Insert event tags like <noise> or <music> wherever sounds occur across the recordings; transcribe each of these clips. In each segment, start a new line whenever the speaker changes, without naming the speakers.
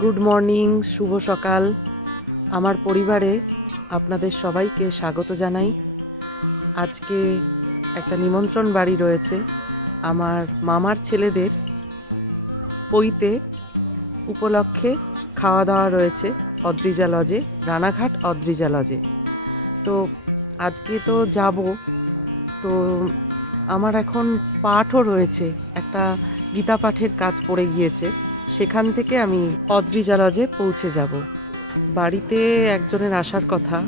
Good morning, শুভ সকাল। আমার পরিবারে আপনাদের সবাইকে স্বাগত জানাই। আজকে একটা নিমন্ত্রণ বাড়ি রয়েছে। আমার মামার ছেলেদের পইতে উপলক্ষে খাওয়া দাওয়া রয়েছে অদ্রিজা লজে, রানাঘাট অদ্রিজা লজে। তো আজকে তো যাব। তো আমার এখন পাঠও রয়েছে। একটা গীতা পাঠের কাজ পড়ে গিয়েছে। সেখান থেকে আমি অদ্রিজা লজে পৌঁছে যাব। বাড়িতে একজনের আসার কথা,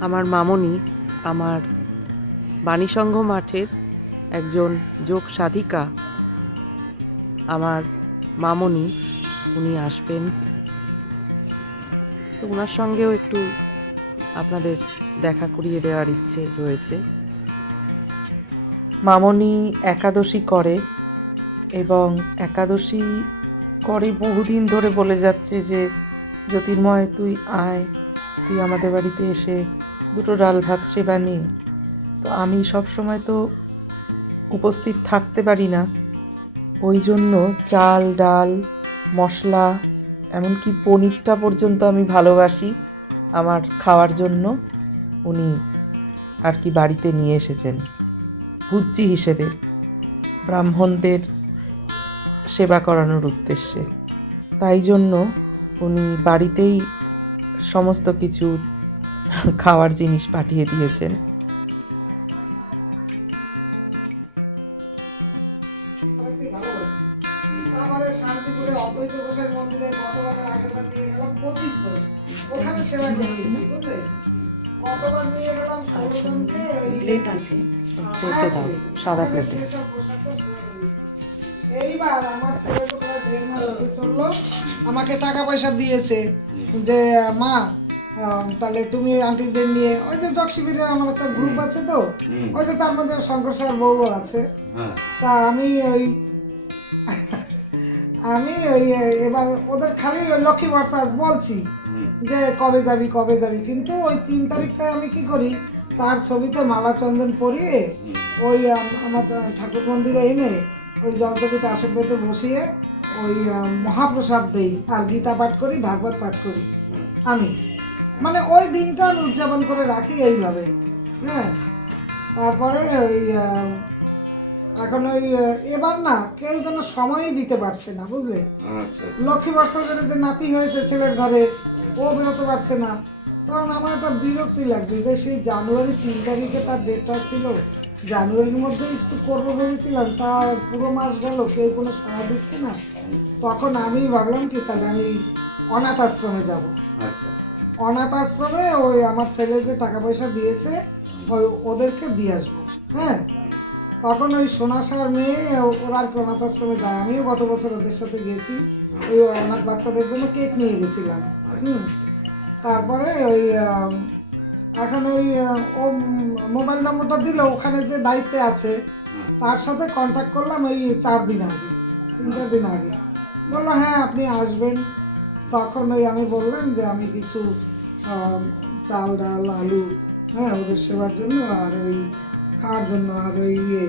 আমার মামনি, আমার বাণীসংঘ মাঠের একজন যোগ সাধিকা, আমার মামনি, উনি আসবেন। তো ওনার সঙ্গেও একটু আপনাদের দেখা করিয়ে দেওয়ার ইচ্ছে রয়েছে। মামনি একাদশী করে এবং একাদশী করে বহুদিন ধরে বলে যাচ্ছে যে, জ্যোতির্ময়, তুই আয়। তুই আমাদের বাড়িতে এসে দুটো ডাল ভাত সেবা নিয়ে তো আমি সব সময় তো উপস্থিত থাকতে পারি না। ওই জন্য চাল, ডাল, মশলা, এমনকি পনিরটা পর্যন্ত আমি ভালোবাসি আমার খাওয়ার জন্য উনি আর কি বাড়িতে নিয়ে এসেছেন। ভুজ্জি হিসেবে ব্রাহ্মণদের সেবা করানোর উদ্দেশ্যে। তাই জন্য উনি বাড়িতেই সমস্ত কিছু খাওয়ার জিনিস পাঠিয়ে দিয়েছেন। দাও, সাদা প্লেটে।
এইবার আমার ছেলে তো প্রায় দেড় মাস হতে চলল। আমাকে টাকা পয়সা দিয়েছে যে মা তাহলে তুমি আন্টিদের নিয়ে ওই যে জগ শিবিরের আমার একটা গ্রুপ আছে তো? ওই যে তার মধ্যে শঙ্কর স্যার বউ আছে।
হ্যাঁ।
তা আমি ওই <laughs> আমি ওই এবার ওদের খালি ওই লক্ষ্মী বর্ষাস বলছি যে কবে যাবি কবে যাবি? কিন্তু ওই তিন তারিখটায় আমি কি করি? তার ছবিতে মালা চন্দন পরিয়ে ওই আমার ঠাকুর মন্দিরে এনে ওই জলচকিতে আসন পেতে বসিয়ে ওই মহাপ্রসাদ দেই আর গীতা পাঠ করি ভাগবত পাঠ করি। আমি। মানে ওই দিনটা আমি উদযাপন করে রাখি এইভাবে। হ্যাঁ। তারপরে ওই এখন ওই এবার না কেউ যেন সময়ই দিতে পারছে না বুঝলে?
আচ্ছা।
লক্ষ্মী বর্ষাদের যে নাতি হয়েছে ছেলের ঘরে ও বেরোতে পারছে না। তখন আমার একটা বিরক্তি লাগছে যে সেই জানুয়ারি তিন তারিখে তার ডেটটা ছিল জানুয়ারির মধ্যে একটু করব ভেবেছিলাম তা পুরো মাস গেল কেউ কোনো সাড়া দিচ্ছে না। তখন আমি ভাবলাম কি তাহলে আমি অনাথ আশ্রমে যাব।
আচ্ছা।
অনাথ আশ্রমে ওই আমার ছেলে যে টাকা পয়সা দিয়েছে ওই ওদেরকে দিয়ে আসব হ্যাঁ? তখন ওই সোনাশার মেয়ে ওরা আর কি অনাথ আশ্রমে যায়। আমিও গত বছর ওদের সাথে গেছি ওই অনাথ বাচ্চাদের জন্য কেক নিয়ে গেছিলাম হুম? তারপরে ওই এখন ওই ও মোবাইল নম্বরটা দিল ওখানে যে দায়িত্বে আছে তার সাথে কন্ট্যাক্ট করলাম ওই চার দিন আগে তিন চার দিন আগে। বলল হ্যাঁ আপনি আসবেন। তখন ওই আমি বললাম যে আমি কিছু চাল ডাল আলু হ্যাঁ ওদের সেবার জন্য আর ওই খাওয়ার জন্য আর ওই ইয়ে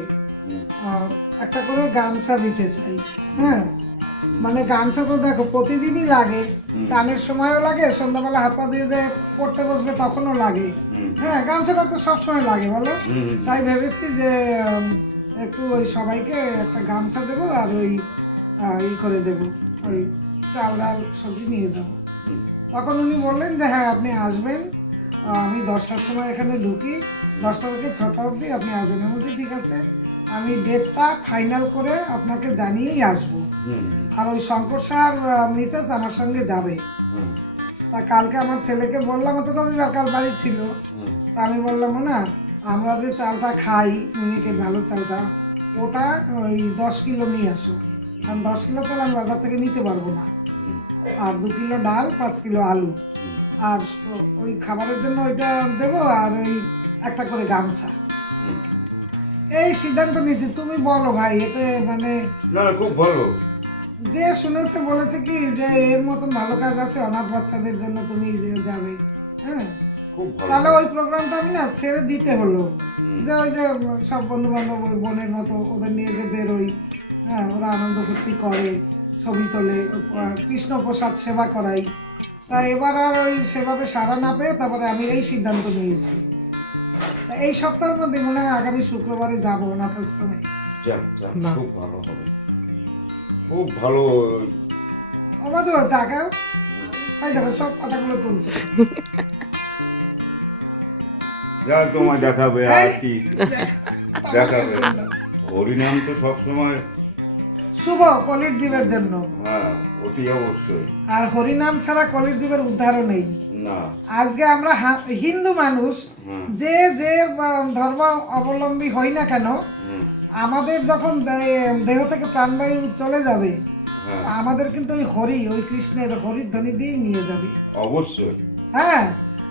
একটা করে গামছা দিতে চাই। হ্যাঁ মানে গামছা তো দেখো প্রতিদিনই লাগে। চানের সময়ও লাগে সন্ধ্যাবেলা হাত পা দিয়ে যে পড়তে বসবে তখনও লাগে। হ্যাঁ গামছাটা তো সবসময় লাগে বলো? তাই ভেবেছি যে একটু ওই সবাইকে একটা গামছা দেবো আর ওই ই করে দেবো। ওই চাল ডাল সবজি নিয়ে যাব। তখন উনি বললেন যে হ্যাঁ আপনি আসবেন। আমি দশটার সময় এখানে ঢুকি। দশটা থেকে ছটা অবধি আপনি আসবেন। আমি বলছি ঠিক আছে। আমি ডেটটা ফাইনাল করে আপনাকে জানিয়েই আসব। আর ওই শঙ্কর স্যার মিসেস আমার সঙ্গে যাবে। তা কালকে আমার ছেলেকে বললাম তো রবিবার কাল বাড়ি ছিল। তা আমি বললাম না আমরা যে চালটা খাই মিনিকের ভালো চালটা? ওটা ওই দশ কিলো নিয়ে আসো। কারণ দশ কিলো চাল আমি বাজার থেকে নিতে পারব না। আর দু কিলো ডাল পাঁচ কিলো আলু। আর ওই খাবারের জন্য ওইটা দেবো আর ওই একটা করে গামছা। এই সিদ্ধান্ত নিয়েছি তুমি বলো ভাই এতে মানে
না খুব ভালো।
যে শুনেছে বলেছে কি যে এর মতন ভালো কাজ আছে অনাথ বাচ্চাদের জন্য তুমি যে যাবে হ্যাঁ? তাহলে ওই প্রোগ্রামটা আমি না ছেড়ে দিতে হলো। যে ওই যে সব বন্ধু বান্ধব ওই বোনের মতো ওদের নিয়ে যে বেরোই হ্যাঁ ওরা আনন্দ ফুর্তি করে ছবি তোলে কৃষ্ণ প্রসাদ সেবা করাই। তা এবার আর ওই সেভাবে সারা না পেয়ে তারপরে আমি এই সিদ্ধান্ত নিয়েছি। এই সপ্তাহের মধ্যে মনে হয় আগামী শুক্রবারে যাব অনাথ আশ্রমে
যাক যাক
বাহ।
খুব ভালো হবে। খুব ভালো
আমাদের হয় দেখো সব কথাগুলো তুলছে।
যা তোমায় দেখাবে আর কি। দেখাবে। হরিনাম তো সবসময়
শুভ কলির জীবের জন্য।
হ্যাঁ অতি অবশ্যই।
আর হরিনাম ছাড়া কলির জীবের উদ্ধারও নেই।
না।
আজকে আমরা হিন্দু মানুষ যে যে ধর্ম অবলম্বী হই না কেন আমাদের যখন দেহ থেকে প্রাণবায়ু চলে যাবে
হ্যাঁ।
আমাদের কিন্তু ওই হরি ওই কৃষ্ণের হরির ধ্বনি দিয়েই নিয়ে যাবে।
অবশ্যই।
হ্যাঁ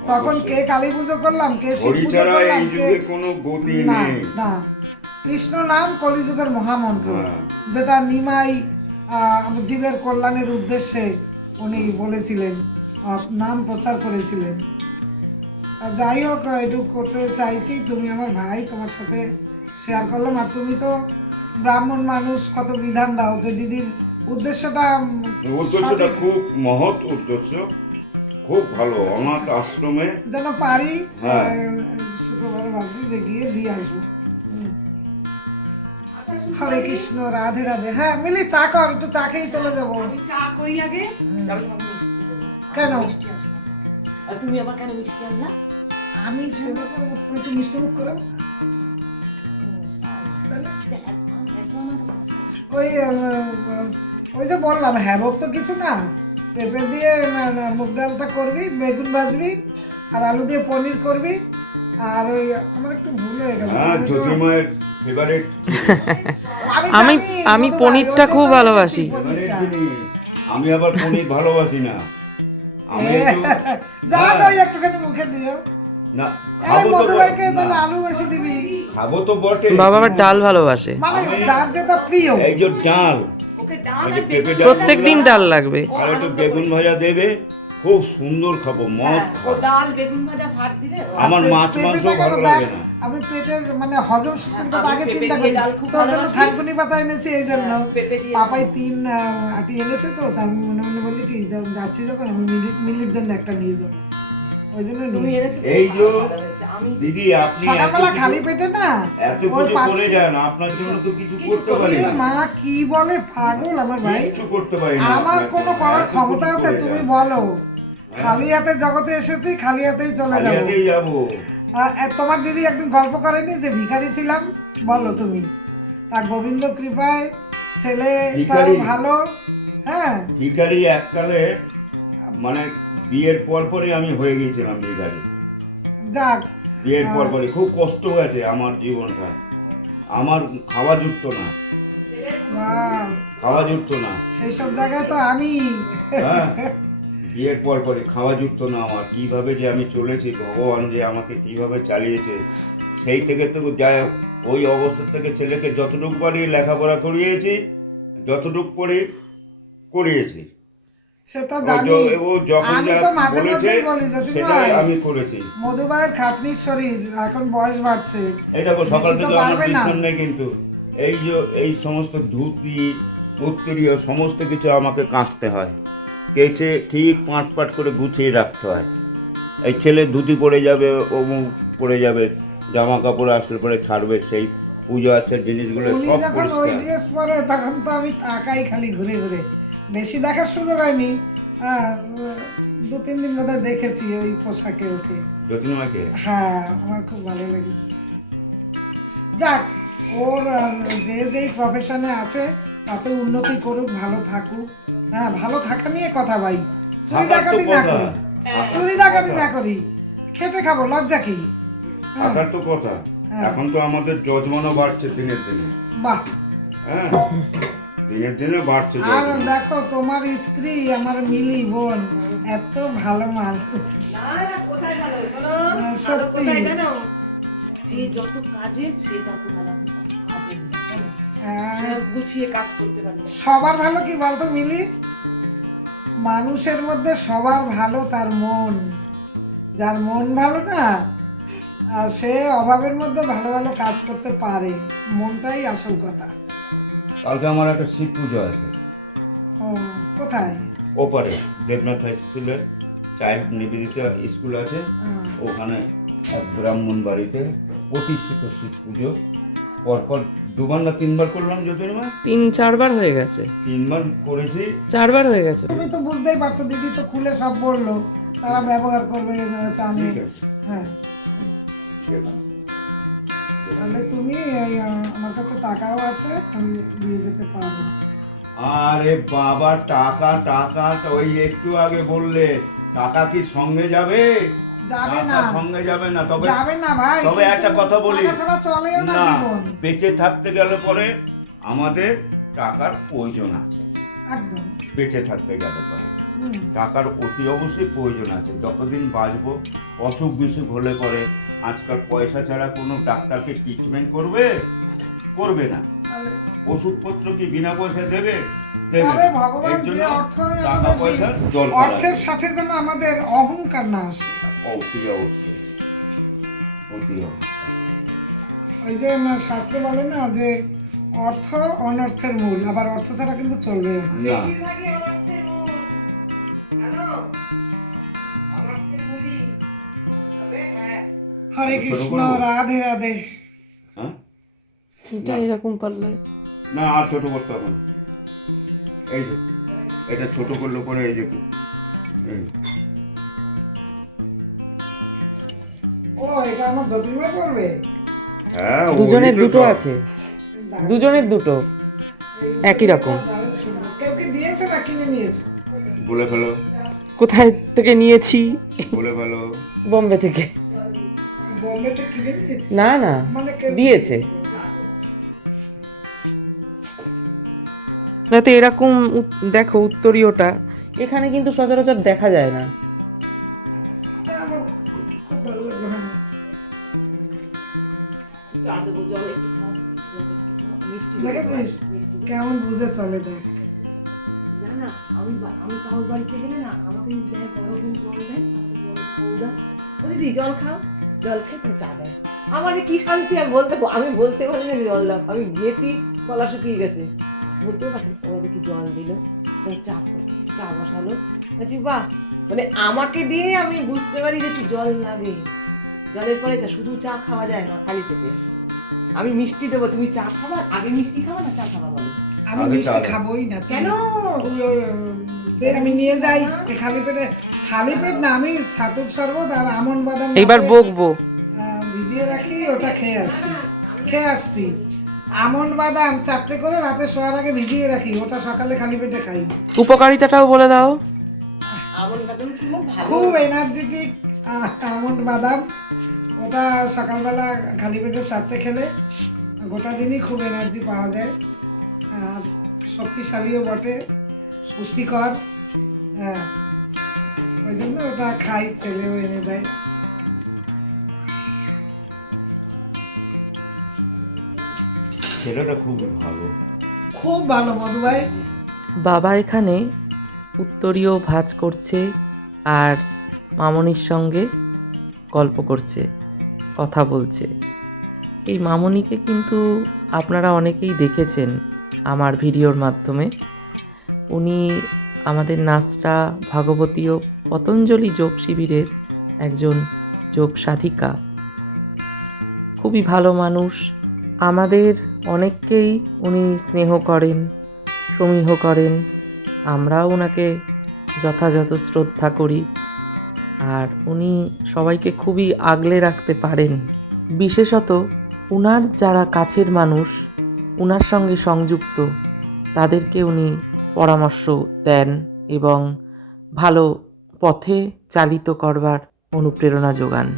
তখন কে কালী পুজো করলাম কে শিব পুজো করলাম কে
কোনো গতি
না
নেই।
না। কৃষ্ণ নাম কলিযুগের মহামন্ত্র
হ্যাঁ।
যেটা নিমাই জীবের কল্যাণের উদ্দেশ্যে উনি বলেছিলেন নাম প্রচার করেছিলেন যাই হোক একটু করতে চাইছি তুমি আমার ভাই তোমার সাথে শেয়ার করলাম আর তুমি তো ব্রাহ্মণ মানুষ কত বিধান দাও যে দিদির উদ্দেশ্যটা
উদ্দেশ্যটা খুব মহৎ উদ্দেশ্য খুব ভালো অনাথ আশ্রমে
যেন পারি
হ্যাঁ।
শুক্রবার ভাবছি যে গিয়ে দিয়ে আসব। হরে কৃষ্ণ রাধে রাধে। হ্যাঁ মিলি চা কর একটু চা খেয়ে চলে যাব।
আমি চা করি আগে। মিষ্টি
কেন?
তুমি আবার কেন মিষ্টি আনলা?
আমি সেবা করব একটু মিষ্টি মুখ করো। ওই ওই যে বললাম হ্যাবক তো কিছু না। পেঁপে দিয়ে না- না, মুগ ডালটা করবি বেগুন ভাজবি আর আলু দিয়ে পনির করবি আর ওই আমার একটু ভুল হয়ে গেল।
ফেভারিট
আমি- আমি পনিরটা খুব ভালোবাসি।
আমি আবার পনির ভালোবাসি না। আমি
যা
হ্যাঁ,
একটুখানি মুখে দিও।
না খাব তো বটে,
বাবা আবার ডাল ভালোবাসে।
মানে যার যেটা প্রিয়।
এই যে ডাল।
ওকে ডাল
ওই
আর
যে
বেগুন
পেঁপে ডাল
প্রত্যেক দিন ডাল লাগবে।
আর একটু বেগুন ভাজা দেবে। খুব সুন্দর খাব মদ
হ্যাঁ,
খাব।
ডাল বেগুন ভাজা ভাত দিলে
আমার মাছ মাংস ভালো লাগে না।
আমি পেটের মানে হজম শক্তির কথা আগে চিন্তা করি
ডাল
তোর জন্য। থানকুনি পাতা এনেছি এই জন্য।
হ্যাঁ, পেঁপে দিয়ে
পাপাই তিন আটি এনেছে তো আমি মনে মনে বলি কি যখন যাচ্ছি যখন আমি মিলির মিলির জন্য একটা নিয়ে যাব।
এই যে দিদি আপনি
সকালবেলা খালি পেটে না?
এত কিছু করে যান আপনার জন্য তো কিছু
কিছু
করতে পারি না।
মা কি বলে? পাগল আমার ভাই।
কিছু করতে পারি না।
আমার কোনো করার ক্ষমতা আছে তুমি বলো। খালি হাতে জগতে এসেছি খালি হাতেই চলে
খালি
যাব।
হাতেই যাব
তোমার দিদি একদিন গল্প করেনি যে ভিখারি ছিলাম? বলো তুমি। তার গোবিন্দ কৃপায়
ছেলে?
ভালো। হ্যাঁ।
ভিখারি এককালে মানে বিয়ের পর পরে আমি হয়ে গিয়েছিলাম ভিখারি
যাক।
বিয়ের পর পরই। খুব কষ্ট হয়েছে আমার জীবনটা। আমার খাওয়া জুটতো না। খাওয়া জুটতো না।
সেই সব জায়গায় তো আমি।
হ্যাঁ। বিয়ের পর পরই খাওয়া জুটতো না আমার। কীভাবে যে আমি চলেছি ভগবান যে আমাকে কীভাবে চালিয়েছে সেই থেকে তো যা ওই অবস্থা থেকে ছেলেকে যতটুকু পারি লেখাপড়া করিয়েছি যতটুকু পরে করিয়েছি।
সে তো
ও
জানি।
ও যখন
আমি তো মাঝে মধ্যেই বলি যদি
সেটাই আমি করেছি।
খাটনির শরীর এখন বয়স বাড়ছে।
এই দেখো সকাল থেকে আমার বিশ্রাম নেই কিন্তু। এই যে এই সমস্ত ধুতি উত্তরীয় সমস্ত কিছু আমাকে কাঁচতে হয়। কেচে ঠিক পাঁট পাট করে গুছিয়ে রাখতে হয়। এই ছেলে ধুতি পরে যাবে অমুক পরে যাবে জামা কাপড় আসলে পরে ছাড়বে সেই পুজো আছে জিনিসগুলো সব
যখন ওই ড্রেস পরে তখন তো আমি তাকাই খালি ঘুরে ঘুরে। বেশি দেখার সুযোগ হয়নি। হ্যাঁ, দু তিন দিন বোধ দেখেছি ওই পোশাকে ওকে। হ্যাঁ আমার খুব ভালো লেগেছে। যাক ওর যে যেই প্রফেশনে আছে তাতে উন্নতি করুক ভালো থাকুক। হ্যাঁ ভালো থাকা নিয়ে কথা ভাই। চুরি ডাকাতি না। করি। চুরি ডাকাতি না করি। খেটে খাব লজ্জা কি? হ্যাঁ।
থাকার তো কথা।
হ্যাঁ।
এখন তো আমাদের যজমানও বাড়ছে দিনের দিনে।
বাহ।
হ্যাঁ। দিনের দিনে বাড়ছে
আর দেখো তোমার স্ত্রী আমার মিলি বোন এত ভালো
ভালো?
সত্যি।
যে যত কাজের সে তত ভালো কাজের না জানো?
হ্যাঁ,
গুছিয়ে কাজ করতে পারি
সবার ভালো কি বলতো মিলি? মানুষের মধ্যে সবার ভালো তার মন। যার মন ভালো না সে অভাবের মধ্যে ভালো ভালো কাজ করতে পারে। মনটাই আসল কথা।
কালকে আমার একটা শিব পুজো আছে।
ও কোথায়?
ওপারে দেবনাথ হাই স্কুলের চাইল্ড নিবেদিতা স্কুল আছে। ওখানে এক ব্রাহ্মণ বাড়িতে প্রতিষ্ঠিত শিব পুজো। পরপর দুবার না তিনবার করলাম জ্যোতির্মা
তিন চারবার হয়ে গেছে।
তিনবার করেছি।
চারবার হয়ে গেছে।
তুমি তো বুঝতেই পারছ দিদি তো খুলে সব বলল। তারা ব্যবহার করবে চানে হ্যাঁ।
ঠিক আছে।
তাহলে তুমি আমার কাছে টাকাও আছে আমি দিয়ে যেতে পারব।
আরে বাবা টাকা টাকা ওই একটু আগে বললে টাকা কি সঙ্গে যাবে?
যাবে না।
সঙ্গে যাবে না তবে
যাবে না ভাই
তবে একটা কথা বলি।
না
বেঁচে থাকতে গেলে পরে আমাদের টাকার প্রয়োজন আছে।
একদম।
বেঁচে থাকতে গেলে পরে। টাকার অতি অবশ্যই প্রয়োজন আছে। যতদিন বাঁচবো অসুখ বিসুখ হলে পরে আজকাল পয়সা ছাড়া কোনো ডাক্তারকে ট্রিটমেন্ট করবে? করবে না। ওষুধপত্র কি বিনা পয়সা দেবে?
তবে ভগবান যে অর্থ অর্থের সাথে যেন আমাদের অহংকার না আসে।
অতি অবশ্যই। অতি
ওই যে শাস্ত্রে বলে না যে অর্থ অনর্থের মূল আবার অর্থ ছাড়া কিন্তু চলবে না। হরে কৃষ্ণ রাধে রাধে।
হ্যাঁ?
এটা এরকম পাল্লায়
না আর ছোট করতে হবে না। এই যে এটা ছোট করলে পরে এই যে এই।
ও এটা আমার করবে?
হ্যাঁ
দুজনের দুটো আছে। দুজনের দুটো। একই রকম।
কেউ কি দিয়েছে না কিনে নিয়েছে?
বলে ফেলো।
কোথায় থেকে নিয়েছি?
বলে ফেলো।
বোম্বে থেকে।
বোম্বেতে কিনে নিয়েছে
না না
মানে
দিয়েছে। না তো এরকম দেখো উত্তরীয়টা। এখানে কিন্তু সচরাচর দেখা যায় না।
হ্যাঁ। দেখেছিস? কেমন বুঝে চলে দেখ।
না না আমি আমি কারোর বাড়িতে গেলে না আমাকে দেয় বড় বোন জল দেয় দিদি জল খাও। জল খেয়ে তুমি চা দেয়। আমার কি শান্তি আমি বলতে আমি বলতে পারি না জল দাও আমি গেছি গলা শুকিয়ে গেছে। বলতেও পারছি ওরা দেখি জল দিল চা করে চা বসালো। বলছি বাহ মানে আমাকে দিয়ে আমি বুঝতে পারি যে একটু জল লাগে। জলের পরে যা শুধু চা খাওয়া যায় না খালি পেটে আমি মিষ্টি দেবো তুমি চা খাবা? আগে মিষ্টি খাবা না চা খাবা বলো?
আমি মিষ্টি খাবোই না
কেন?
আমি নিয়ে যাই এ খালি পেটে খালি পেট না আমি সাতুর শরবত আর আমন বাদাম
এইবার
রাতে,
বকবো।
ভিজিয়ে রাখি ওটা খেয়ে আসছি খেয়ে আসছি। আমন বাদাম চারটে করে রাতে শোয়ার আগে ভিজিয়ে রাখি ওটা সকালে খালি পেটে খাই।
উপকারিতাটাও বলে দাও।
আমন বাদাম
খুব এনার্জেটিক আমন্ড বাদাম। ওটা সকালবেলা খালি পেটে চারটে খেলে গোটা দিনই খুব এনার্জি পাওয়া যায়। আর শক্তিশালীও বটে পুষ্টিকর। হ্যাঁ। ওই জন্য ওটা খাই ছেলেও এনে দেয়
ছেলেটা খুব ভালো।
খুব ভালো মধু ভাই।
বাবা এখানে উত্তরীয় ভাজ করছে আর মামনির সঙ্গে গল্প করছে কথা বলছে। এই মামনিকে কিন্তু আপনারা অনেকেই দেখেছেন আমার ভিডিওর মাধ্যমে। উনি আমাদের নাচটা ভাগবতী ও পতঞ্জলি যোগ শিবিরের একজন যোগ সাধিকা। খুবই ভালো মানুষ। আমাদের অনেককেই উনি স্নেহ করেন, সমীহ করেন। আমরাও ওনাকে যথাযথ শ্রদ্ধা করি। আর উনি সবাইকে খুবই আগলে রাখতে পারেন। বিশেষত উনার যারা কাছের মানুষ, উনার সঙ্গে সংযুক্ত, তাদেরকে উনি পরামর্শ দেন এবং ভালো পথে চালিত করবার অনুপ্রেরণা যোগান।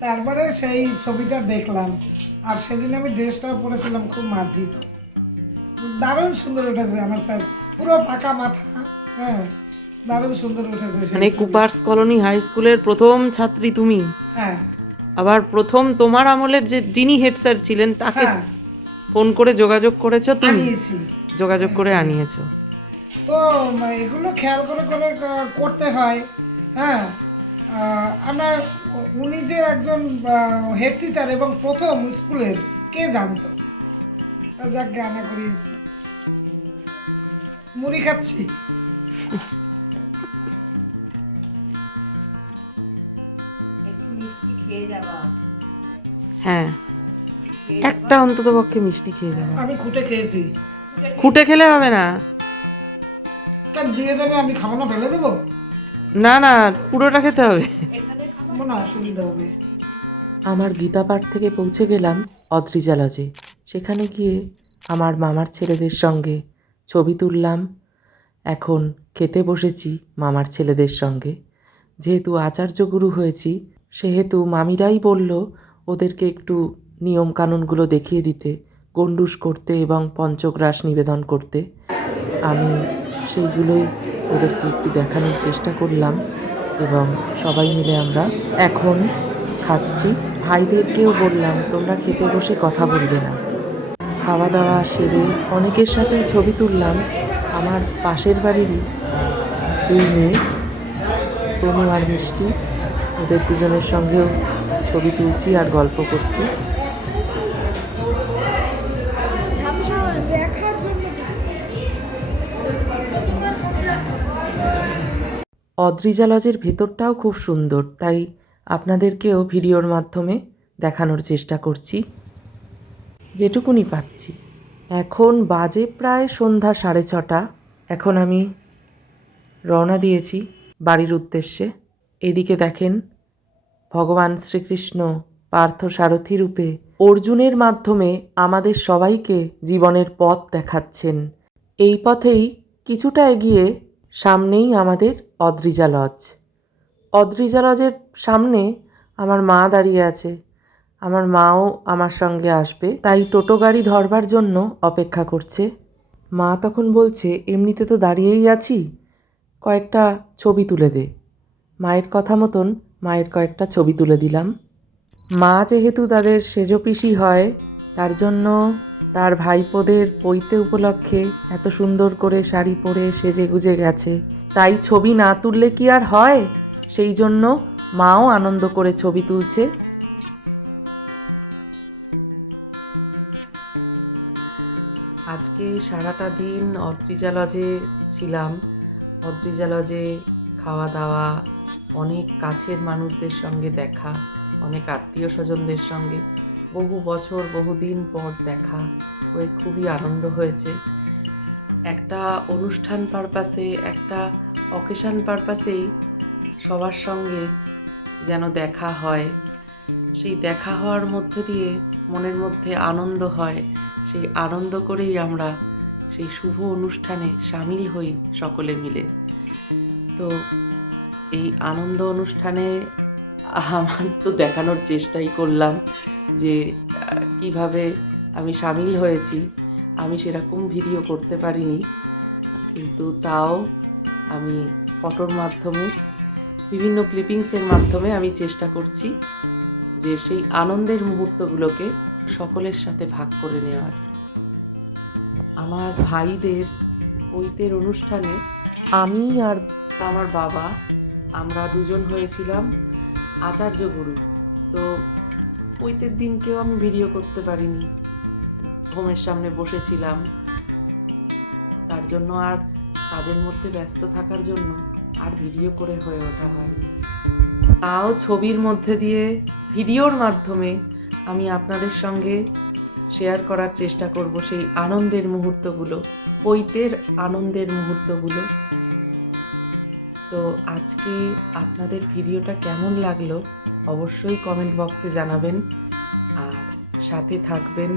তারপরে সেই ছবিটা দেখলাম আর সেদিন আমি ড্রেসটাও পরেছিলাম খুব মার্জিত। দারুণ সুন্দর উঠেছে আমার স্যার পুরো পাকা মাথা হ্যাঁ দারুণ সুন্দর উঠেছে
মানে কুপার্স কলোনি হাই স্কুলের প্রথম ছাত্রী তুমি।
হ্যাঁ।
আবার প্রথম তোমার আমলের যে যিনি হেড স্যার ছিলেন তাকে
হ্যাঁ।
ফোন করে যোগাযোগ করেছ তুমি? যোগাযোগ করে আনিয়েছো।
তো এগুলো খেয়াল করে করে করতে হয় হ্যাঁ? আমার উনি যে একজন হেড টিচার এবং প্রথম স্কুলের কে জানতো? তা যাক গানা করিয়েছি মুড়ি খাচ্ছি।
একটু মিষ্টি খেয়ে যাবা।
হ্যাঁ। একটা অন্তত পক্ষে মিষ্টি খেয়ে যাব।
আমি খুঁটে খেয়েছি।
খুঁটে খেলে হবে না।
কাজ দিয়ে দেবে আমি খাব না ফেলে দেবো?
না না পুরোটা খেতে হবে।
খাব না অসুবিধা হবে।
আমার গীতা পাঠ থেকে পৌঁছে গেলাম অদ্রিজা লজে সেখানে গিয়ে আমার মামার ছেলেদের সঙ্গে ছবি তুললাম। এখন খেতে বসেছি মামার ছেলেদের সঙ্গে। যেহেতু আচার্য গুরু হয়েছি সেহেতু মামিরাই বলল ওদেরকে একটু নিয়ম কানুনগুলো দেখিয়ে দিতে গন্ডুস করতে এবং পঞ্চগ্রাস নিবেদন করতে। আমি সেইগুলোই ওদেরকে একটু দেখানোর চেষ্টা করলাম এবং সবাই মিলে আমরা এখন খাচ্ছি। ভাইদেরকেও বললাম, তোমরা খেতে বসে কথা বলবে না। খাওয়া দাওয়া সেরে অনেকের সাথেই ছবি তুললাম। আমার পাশের বাড়িরই দুই মেয়ে তনু আর মিষ্টি। ওদের দুজনের সঙ্গেও ছবি তুলছি আর গল্প করছি। অদ্রিজা লজের ভেতরটাও খুব সুন্দর, তাই আপনাদেরকেও ভিডিওর মাধ্যমে দেখানোর চেষ্টা করছি। যেটুকুনি পাচ্ছি। এখন বাজে প্রায় সন্ধ্যা সাড়ে ছটা। এখন আমি রওনা দিয়েছি বাড়ির উদ্দেশ্যে। এদিকে দেখেন ভগবান শ্রীকৃষ্ণ পার্থ সারথী রূপে অর্জুনের মাধ্যমে আমাদের সবাইকে জীবনের পথ দেখাচ্ছেন। এই পথেই কিছুটা এগিয়ে সামনেই আমাদের অদ্রিজা লজ। অদ্রিজা লজের সামনে আমার মা দাঁড়িয়ে আছে। আমার মাও আমার সঙ্গে আসবে। তাই টোটো গাড়ি ধরবার জন্য অপেক্ষা করছে। মা তখন বলছে, এমনিতে তো দাঁড়িয়েই আছি। কয়েকটা ছবি তুলে দে। মায়ের কথা মতন মায়ের কয়েকটা ছবি তুলে দিলাম। মা যেহেতু তাদের সেজো পিসি হয়, তার জন্য তার ভাইপোদের পৈতে উপলক্ষে এত সুন্দর করে শাড়ি পরে সেজে গুজে গেছে। তাই ছবি না তুললে কি আর হয়? সেই জন্য মাও আনন্দ করে ছবি তুলছে। আজকে সারাটা দিন অদ্রিজা লজে ছিলাম। অদ্রিজা লজে খাওয়া দাওয়া, অনেক কাছের মানুষদের সঙ্গে দেখা, অনেক আত্মীয় স্বজনদের সঙ্গে, বহু বছর, বহুদিন পর দেখা, হয়ে খুবই আনন্দ হয়েছে। একটা অনুষ্ঠান পারপাসে একটা অকেশান পারপাসেই সবার সঙ্গে যেন দেখা হয়। সেই দেখা হওয়ার মধ্য দিয়ে মনের মধ্যে আনন্দ হয়। সেই আনন্দ করেই আমরা সেই শুভ অনুষ্ঠানে সামিল হই সকলে মিলে। তো এই আনন্দ অনুষ্ঠানে আমার তো দেখানোর চেষ্টাই করলাম যে কীভাবে আমি সামিল হয়েছি। আমি সেরকম ভিডিও করতে পারিনি, কিন্তু তাও আমি ফটোর মাধ্যমে, বিভিন্ন ক্লিপিংসের মাধ্যমে আমি চেষ্টা করছি যে সেই আনন্দের মুহূর্তগুলোকে সকলের সাথে ভাগ করে নেওয়ার। আমার ভাইদের পৈতের অনুষ্ঠানে আমি আর আমার বাবা, আমরা দুজন হয়েছিলাম আচার্য গুরু। তো পৈতের দিনকেও আমি ভিডিও করতে পারিনি। হোমের সামনে বসেছিলাম। তার জন্য আর কাজের মধ্যে ব্যস্ত থাকার জন্য আর ভিডিও করে হয়ে ওঠা হয়নি। তাও ছবির মধ্যে দিয়ে ভিডিওর মাধ্যমে আমি আপনাদের সঙ্গে শেয়ার করার চেষ্টা করব সেই আনন্দের মুহূর্তগুলো, পৈতের আনন্দের মুহূর্তগুলো। তো আজকে আপনাদের ভিডিওটা কেমন লাগল অবশ্যই কমেন্ট বক্সে জানাবেন। আর সাথে থাকবেন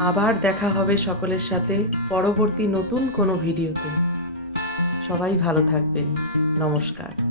আবার দেখা হবে সকলের সাথে পরবর্তী নতুন কোনো ভিডিওতে। সবাই ভালো থাকবেন। নমস্কার।